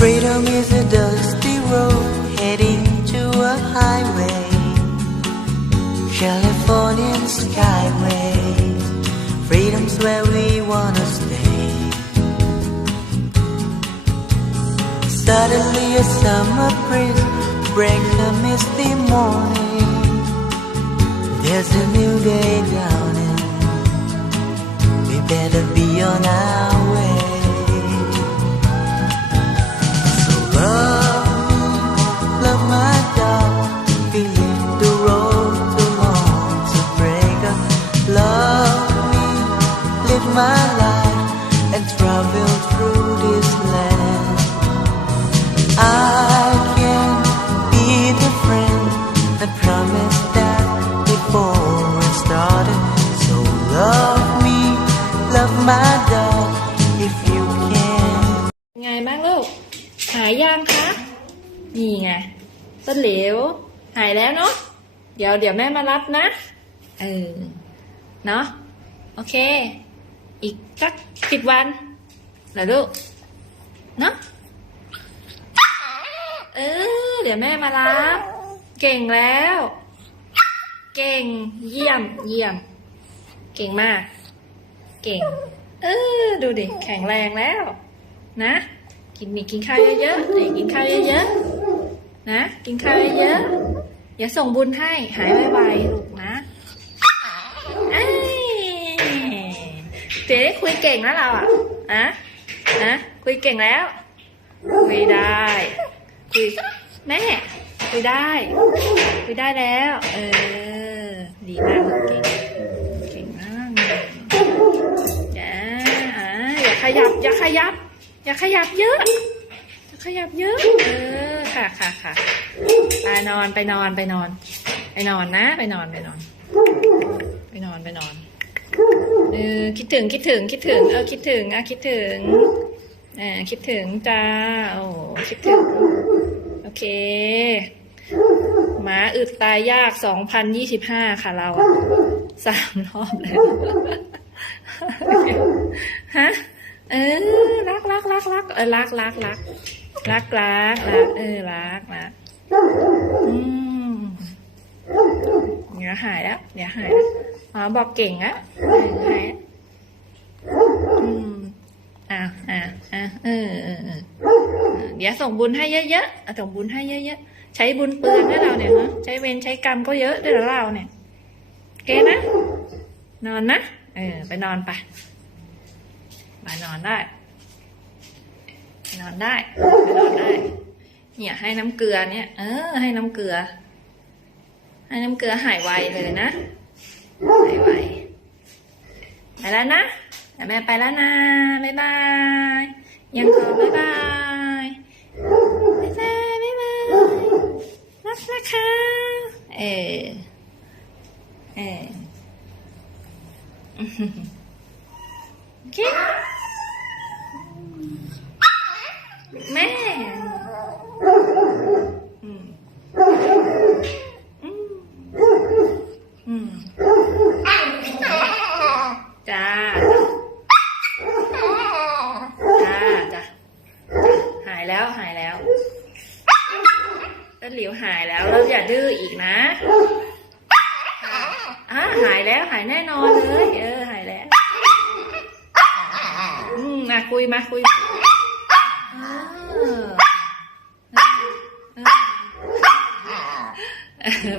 Freedom is a dusty road heading to a highway. Californian skyway. Freedom's where we wanna stay. Suddenly a summer breeze breaks the misty morning. There's a new day dawning. We better be on our ลูก หายยังคะ นี่ไงต้นเหลว หายแล้วเนาะ เดี๋ยวเดี๋ยวแม่มารับนะ เออ เนาะ โอเค อีกสักสิบวันเหรอลูก เนาะ เออ เดี๋ยวแม่มารับ เก่งแล้ว เก่ง เยี่ยม เยี่ยม เก่งมาก เก่ง เออ ดูดิ แข็งแรงแล้ว นะ กินมีกินข้าวเยอะๆเด็กกินข้าวเยอะๆนะ กินข้าวเยอะๆอย่าส่งบุญให้หายไวๆลูกนะเอ้ยเจ๊คุยเก่งแล้วเราอะอะนะคุยเก่งแล้ว คุยได้คุยแม่คุยได้คุยได้แล้ว เออ ดีมากเก่งเก่งมากอย่าอย่าขยับอย่าขยับ อย่าขยับเยอะอย่าขยับเยอะ เออ ค่ะค่ะค่ะไปนอนไปนอนไปนอน ไปนอนนะ ไปนอนไปนอน ไปนอนไปนอน เออ คิดถึงคิดถึงคิดถึง เออ คิดถึงอะคิดถึงอ่าคิดถึงจ้า โอ้คิดถึง โอเคหมาอึดตายยากสองพันยี่สิบห้าค่ะเราอะสามรอบแล้ว ฮะ เออ รักรักเออรักรักรักรักรักรักเออรักรักอืมเดี๋ยวหายแล้วเดี๋ยวหายแล้วอ๋อบอกเก่งอะเออหายล้วอืมอะอะอะเออเออเออเดี๋ยวส่งบุญให้เยอะๆอะส่งบุญให้เยอะๆใช้บุญเปลืองนะเราเนี่ยฮะใช้เวรใช้กรรมก็เยอะด้วยเราเนี่ยเคนะ นอนนะ เออ ไปนอนไปไปนอนได้ นอนได้ไนอนได้ เนี่ยให้น้ำเกลือเนี่ย เออ ให้น้ำเกลือ ให้น้ำเกลือหายไวเลยนะหายไวไปแล้วนะแต่แม่ไปแล้วนะบ๊ายบาย ยังขอบ๊ายบายบ๊ายบายบ๊ายบายรักนะคะเออเออโอเค แม่ อืม อืม อืม จ้าจ้าจ้าหายแล้วหายแล้วต้นหลิวหายแล้วแล้วอย่าดื้ออีกนะอะหายแล้วหายแน่นอนเลยเออหายแล้วอืมมาคุยมาคุย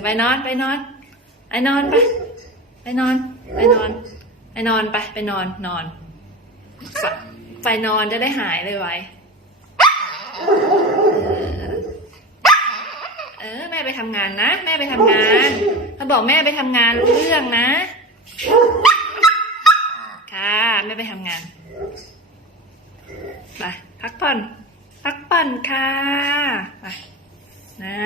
ไปนอนไปนอนไปนอนไปไปนอนไปนอน ไปนอนไปไปนอนนอนไปไปนอนจะได้หายเลยไวเออ แม่ไปทำงานนะ แม่ไปทำงานเขาบอกแม่ไปทำงานรู้เรื่องนะ ค่ะ แม่ไปทำงานไปพักผ่อนพักผ่อนค่ะไปนะ